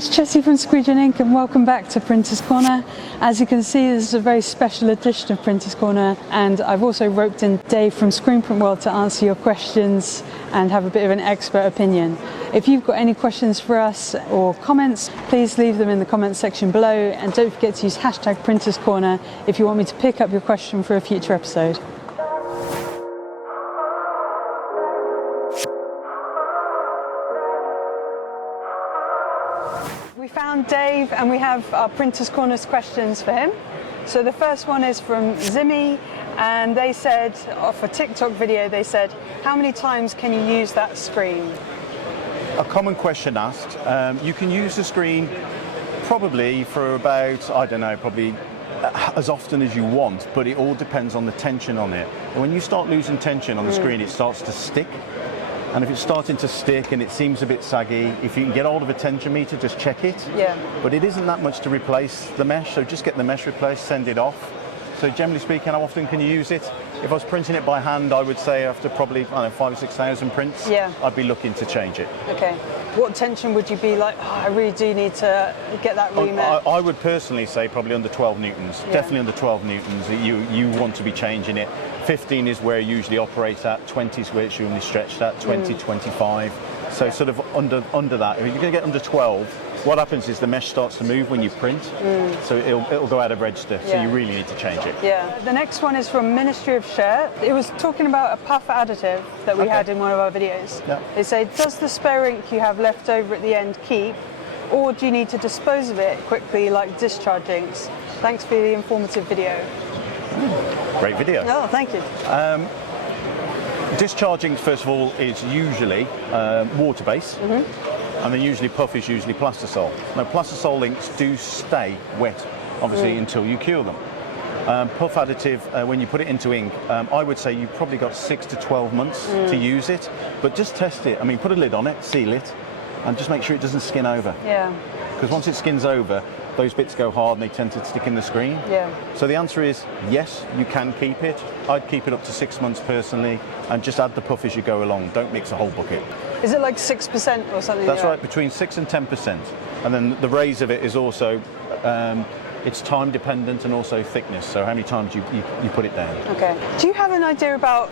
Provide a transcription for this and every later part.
it's Jessie from Squeegee Ink and welcome back to Printers Corner. As you can see, this is a very special edition of Printers Corner, and I've also roped in Dave from Screen Print World to answer your questions and have a bit of an expert opinion. If you've got any questions for us or comments, please leave them in the comments section below, and don't forget to use hashtag Printers Corner if you want me to pick up your question for a future episode. We found Dave and we have our Printers Corner's questions for him. So the first one is from Zimmy, and they said, off a TikTok video, they said, how many times can you use that screen? A common question asked. You can use the screen probably for about, I don't know, probably as often as you want, but it all depends on the tension on it. And when you start losing tension on the screen, it starts to stick. And if it's starting to stick and it seems a bit saggy, if you can get hold of a tension meter, just check it. Yeah. But it isn't that much to replace the mesh, so just get the mesh replaced, send it off. So generally speaking, how often can you use it? If I was printing it by hand, I would say after probably, I don't know, 5,000 or 6,000 prints, I'd be looking to change it. Okay. What tension would you be like, I really do need to get that remet? I would personally say probably under 12 newtons. Yeah. Definitely under 12 newtons, you want to be changing it. 15 is where it usually operates at, 20 is where it's usually stretched at, 20, 25. So sort of under that. If you're going to get under 12, what happens is the mesh starts to move when you print, so it'll go out of register, so you really need to change it. Yeah. The next one is from Ministry of Shirt. It was talking about a puff additive that we had in one of our videos. Yeah. They say, does the spare ink you have left over at the end keep, or do you need to dispose of it quickly like discharge inks? Thanks for the informative video. Great video. Oh, thank you. Discharging, first of all, is usually water-based, and then usually puff is usually plastisol. Now, plastisol inks do stay wet, obviously, until you cure them. Puff additive, when you put it into ink, I would say you've probably got 6 to 12 months to use it, but just test it. I mean, put a lid on it, seal it, and just make sure it doesn't skin over. Yeah. Because once it skins over, those bits go hard and they tend to stick in the screen. Yeah. So the answer is yes, you can keep it. I'd keep it up to 6 months personally, and just add the puff as you go along. Don't mix a whole bucket. Is it like 6% or something? That's right, between 6 and 10%. And then the raise of it is also, it's time dependent and also thickness. So how many times you put it down. Okay. Do you have an idea about,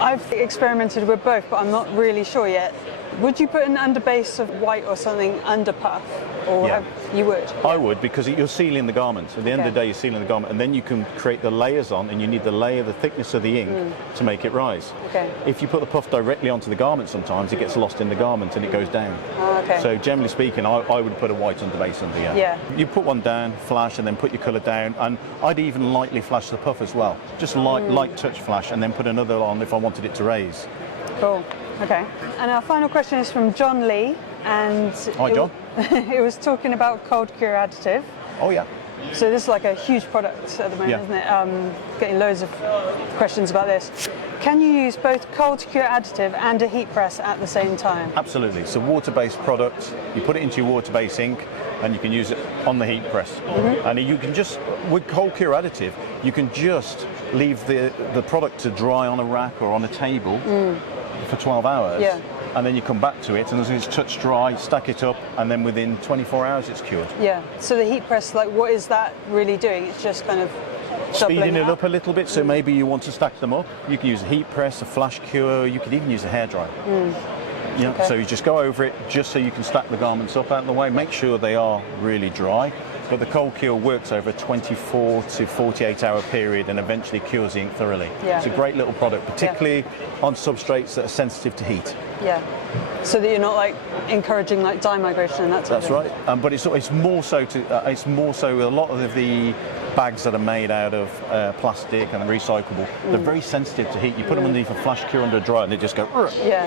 I've experimented with both, but I'm not really sure yet. Would you put an underbase of white or something under puff? Or you would? I would, because you're sealing the garment. At the end of the day, you're sealing the garment, and then you can create the layers on, and you need the layer, the thickness of the ink to make it rise. Okay. If you put the puff directly onto the garment, sometimes it gets lost in the garment and it goes down. Okay. So generally speaking, I would put a white underbase under, yeah. You put one down, flash, and then put your colour down, and I'd even lightly flash the puff as well. Just light touch flash, and then put another on if I wanted it to raise. Cool. Okay. And our final question is from John Lee, and hi, John. It was talking about cold cure additive. Oh yeah. So this is like a huge product at the moment, isn't it? Getting loads of questions about this. Can you use both cold cure additive and a heat press at the same time? Absolutely. So water-based product, you put it into your water-based ink, and you can use it on the heat press. And you can just, with cold cure additive, you can just leave the product to dry on a rack or on a table for 12 hours. Yeah. And then you come back to it, and as it's touch dry, stack it up, and then within 24 hours it's cured. Yeah. So the heat press, like, what is that really doing? It's just kind of speeding it up a little bit. So maybe you want to stack them up. You can use a heat press, a flash cure. You could even use a hairdryer. Yeah. Okay. So you just go over it, just so you can stack the garments up out of the way. Make sure they are really dry. But the cold cure works over a 24 to 48 hour period and eventually cures the ink thoroughly. Yeah. It's a great little product, particularly on substrates that are sensitive to heat. Yeah. So that you're not like encouraging like dye migration and that sort of thing. That's right. But it's more so a lot of the bags that are made out of plastic and recyclable, they're very sensitive to heat. You put them underneath a flash cure under a dryer and they just go. Yeah.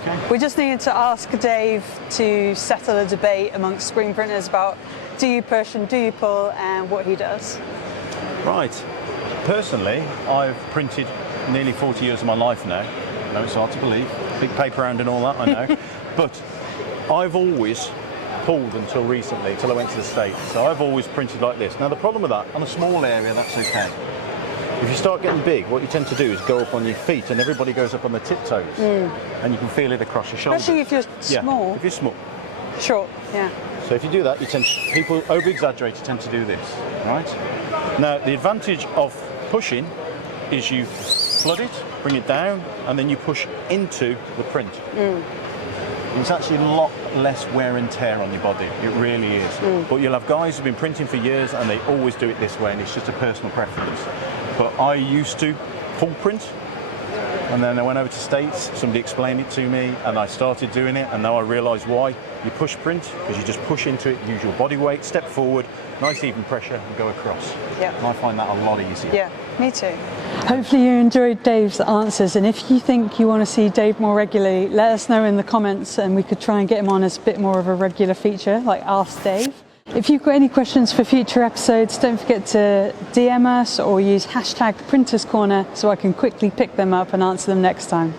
Okay. We just needed to ask Dave to settle a debate amongst screen printers about do you push and do you pull, and what he does. Right. Personally, I've printed nearly 40 years of my life now. I know it's hard to believe, big paper round and all that, I know. But I've always pulled until recently, until I went to the States. So I've always printed like this. Now the problem with that, on a small area, that's okay. If you start getting big, what you tend to do is go up on your feet, and everybody goes up on their tiptoes, and you can feel it across your shoulders. Especially if you're small. Yeah, if you're small. Short, yeah. So if you do that, people over-exaggerate, tend to do this, right? Now, the advantage of pushing is you flood it, bring it down, and then you push into the print. It's actually a lot less wear and tear on your body. It really is. But you'll have guys who've been printing for years and they always do it this way, and it's just a personal preference. But I used to full print, and then I went over to States, somebody explained it to me, and I started doing it, and now I realise why. You push print, because you just push into it, use your body weight, step forward, nice even pressure, and go across. Yeah. And I find that a lot easier. Yeah, me too. Hopefully you enjoyed Dave's answers, and if you think you want to see Dave more regularly, let us know in the comments and we could try and get him on as a bit more of a regular feature, like Ask Dave. If you've got any questions for future episodes, don't forget to DM us or use #PrintersCorner so I can quickly pick them up and answer them next time.